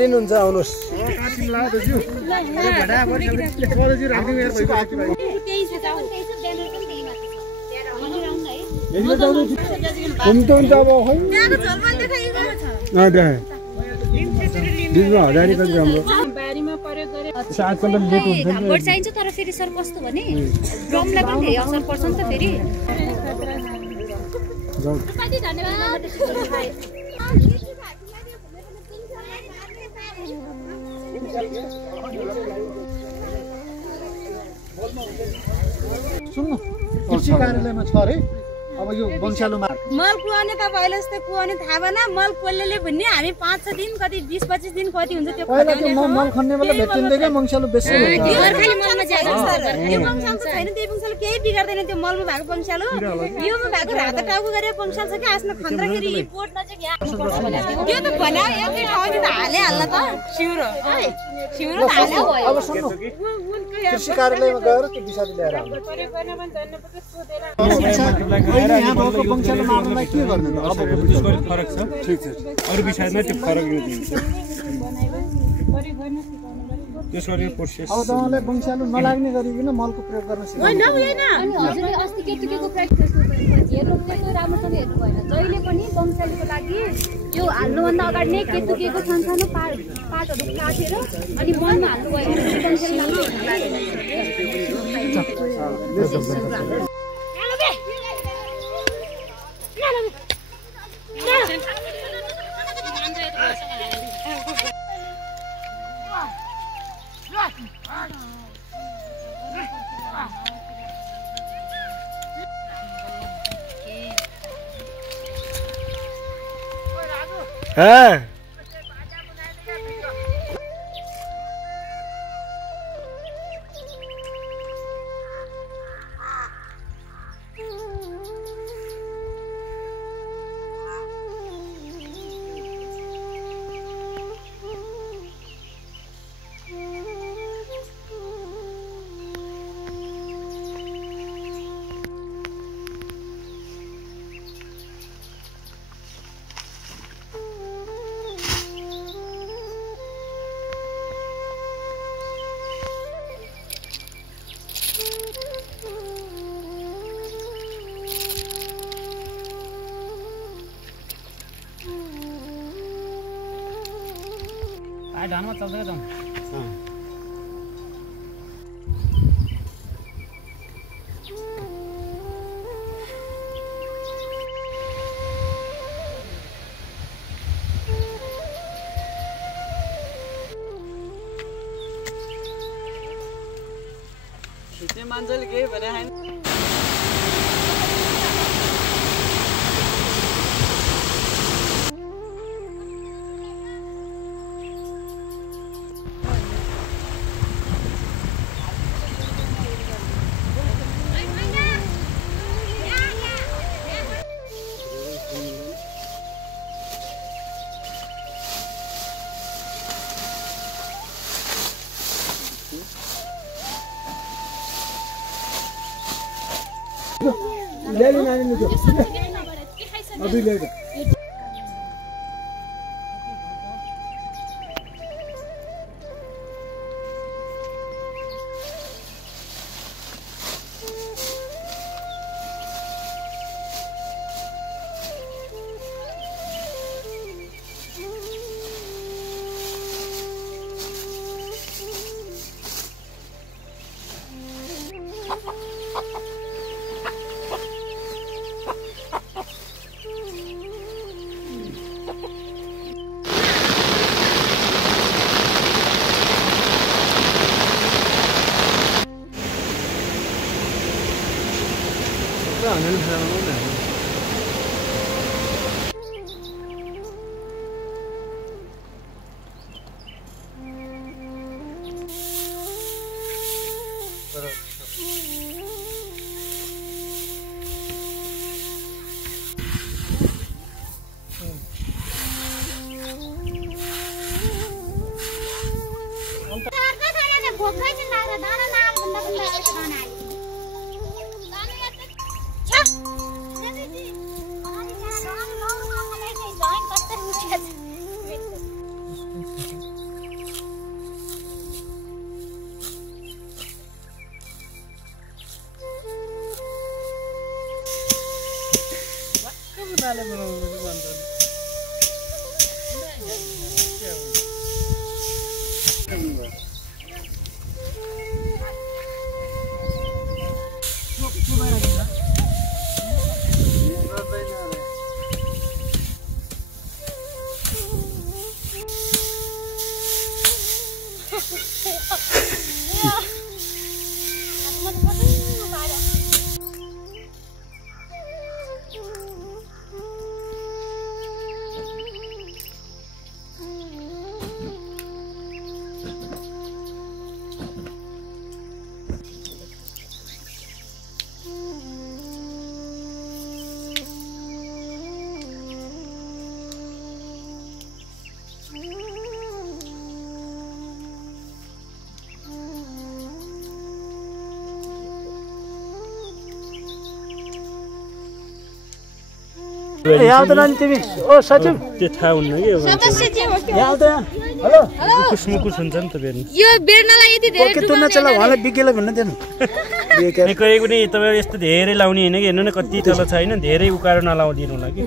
हुन्छ आउनुहोस् हजारी कति राम्रो आजकल लेट हुन्छ नि चाहिन्छ तर फेरि सर कस्तो भने ड्रमलाई पनि धेरै असर पर्छ नि त फेरि सुन्नु कृषि कार्यालयमा छ अरे अब यो वंशालुमा मल कुवाउने त पहिले जस्तै कुवाउने थाहा भएन मल कोल्लेले भन्ने हामी 5-6 दिन कति 20-25 दिन कति हुन्छ त्यो पहिला त्यो मल खन्ने बेला भेटिँदैन वंशालु बेसी हुन्छ खाली मलमा जान्छ सर यो वंशालु त छैन त्यो वंशालु केही बिगार्दैन त्यो मलमा भएको वंशालु योमा भएको रात टाउको गरे वंशाल छ के आस्न खन्द्राखेरि रिपोर्ट नजिक यो त भना एकै ठाउँमा त हाले हाल्न त सिउरो सिउरो हाल्यो अब सुन्नु कृषि कार्यालयमा गएर त्यो विषादी ल्याएर आउनु यहाँ भएको वंशालु मार्नलाई के गर्ने त अब त्यसको फरक छ ठीक छ अरु विषयमा त्यो फरक दिन्छ त्यसको लागि प्रोसेस अब तपाईले वंशालु नलाग्ने गरिकन मलको प्रयोग गर्न सिक्नु होइन होइन अनि हजुरले अस्ति केको प्र्याक्टिस हेर्नु त्यस्तो राम्रोसँग हेर्नु भएन जहिले पनि वंशालुको लागि यो हाल्नुभन्दा अगाडि नै केको सानो पातहरू काटेर अनि मलमा हाल्नु भयो हाँ धानमा चल्दै त त्यो मान्छेले केही भने हैन ले ले नानी ने अभी ले उनीहरूले बनाउनु भन्छ यादरान तिमी ओ सचिव त्यो थाहा हुन्न कि सदस्य चाहिँ हो के यादरान हेलो मुकुस मुकुस हुन्छ नि त बेर्नु यो बेर्नलाई यति धेरै कितना नचला उहाँलाई बिकेला भन्नु दिनु कोही पनि तपाईँ यस्तो धेरै लाउने होइन कि हेर्नु न कति तल छ होइन धेरै उकालो नलाउदिनु होला कि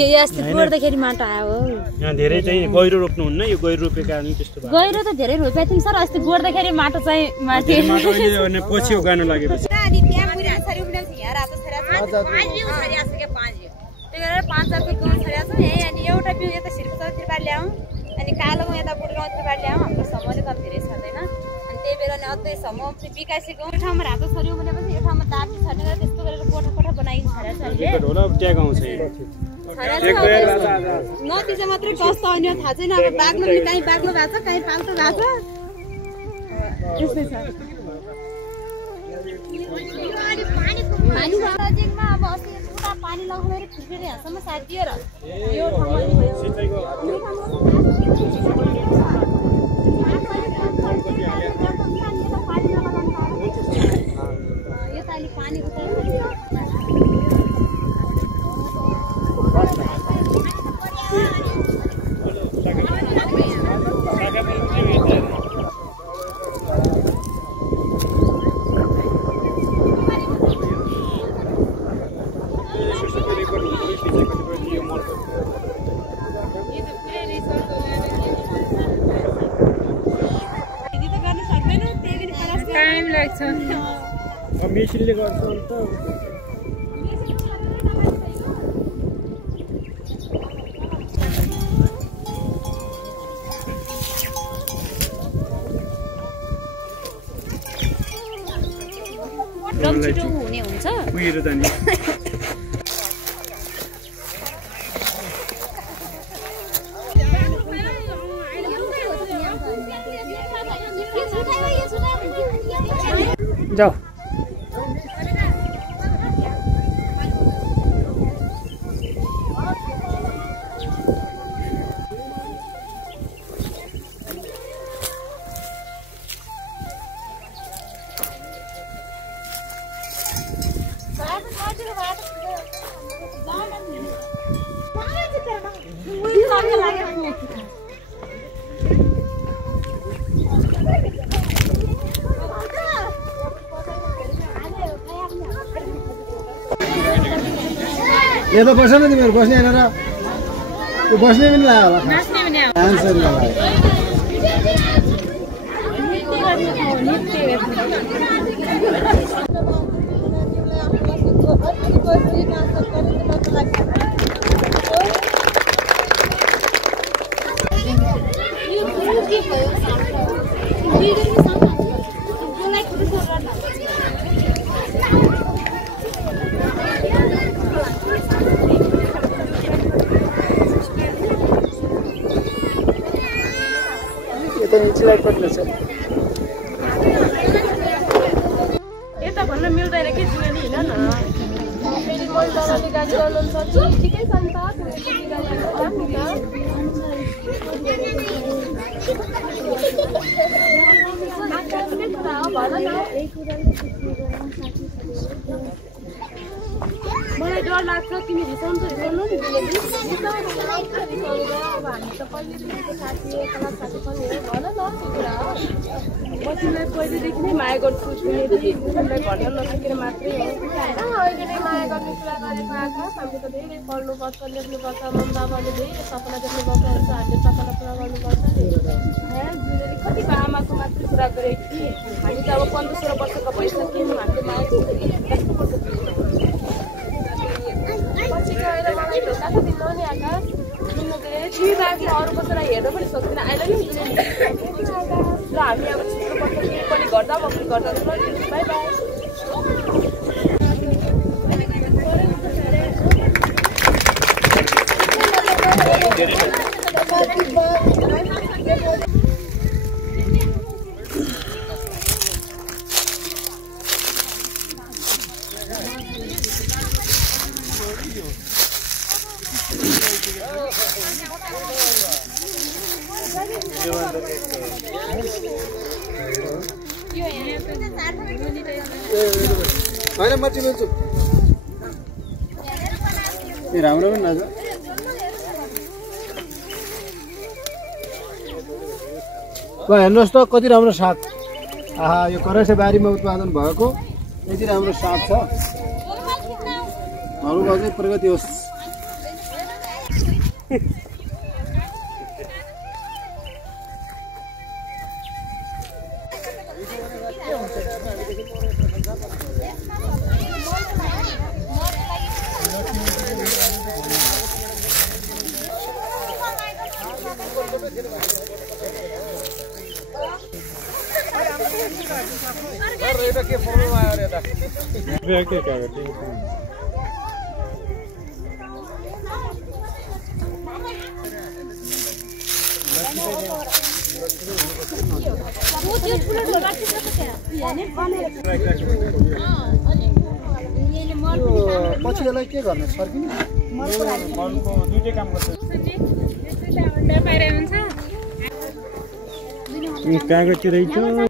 यो यस्तो गोड्दाखेरि माटो आयो यहाँ धेरै चाहिँ गहिरो रोप्नुहुन्न यो गहिरो रोपेको कारण त्यस्तो भयो गहिरो त धेरै रोपेको थियौँ सर अस्ति गोड्दाखेरि माटो चाहिँ माथि माटो अहिले पछि उगाउनु लागेपछि अनि त्यहाँ पुरा छरी उब्ल्याउँछ यहाँ रातो छरिया छ 5 बिउ छरिया छ के 5 बिउ त्यही गरेर 5 जति गहुँ छरिया छ यही अनि एउटा बिउ यता सिरपातिर ल्याउँ अनि कालोमा यता बुढगाउँतिर ल्याउँ हाम्रो समूहले त धेरै छँदैन अनि त्यही बेला अनि अझै समूह विकासी गाउँ ठाउँमा रातो छरियो भनेपछि यो ठाउँमा दापी छरेर त्यस्तो गरेर कोठा कोठा बनाइन्छ छरिया छ अहिले होला ट्याग आउँछ नतिजा मात्रै कस्तो अनि थाहा छैन अब बाग्लो नि कहीँ बाग्लो भएको छ कहीँ पाल्तो भएको छ त्यस्तै छ पानी प्रोजेक्टमा अब अस्ति पुरा पानी लगाएर फेरि यहाँसम्म साथ दिएर यो ठाउँमा नि यो त अलि पानी टाइम लाग्छ मेसिनले गर्छ अन्त छिटो हुने हुन्छ उयो जाने जाऊ ये तो बस्न नि मेरो बस्ने हैन र त्यो बस्ने पनि लाग्यो होला नाच्ने पनि आन्सर यता भन्न मिल्दैन के जुगाली हिँड न फेरि कोही डराउने गाडी गर्नु सक्छ ठिकै छ नि त मलाई डर लाग्छ तिमी रिसाउनु नि अब हामी त पहिलेदेखिको साथी क्लास साथी पनि हो भन न त्यो कुरा हो म तिमीलाई पहिलेदेखि नै माया गर्छु तिमीलाई भन्न नसकेर मात्रै हो अहिले नै माया गर्ने कुरा गरेको आकाश हामीले त धेरै पढ्नुपर्छ लेख्नुपर्छ मम्मी बाबाले धेरै सपना देख्नुभएको हुन्छ हामीले सपना पुरा गर्नुपर्छ नि जुनेले कतिको आमाको मात्रै कुरा गरेको कि हामी त अब 15-16 वर्षको भइसक्यौँ हामीले माया गर्नुपर्छ पछि गएर मलाई धोका त दिनु नि आकाश तिमी बाँकी अरू कसैलाई हेर्न पनि सक्दिनँ आइल नि र हामी अब छिट्नुपर्छ तिमी पनि गर्दा म पनि गर्दा बाई बाई होइन म चिन्छु ए राम्रो पनि नजा हेर्नुहोस् त कति राम्रो साग आहा यो करेसे बारीमा उत्पादन भएको यति राम्रो साग छ अरूको चाहिँ प्रगति होस् के फर्म आयो रे दाइ पछि यसलाई के गर्ने फर्किने दुईटै काम गर्छ कागज रहेछ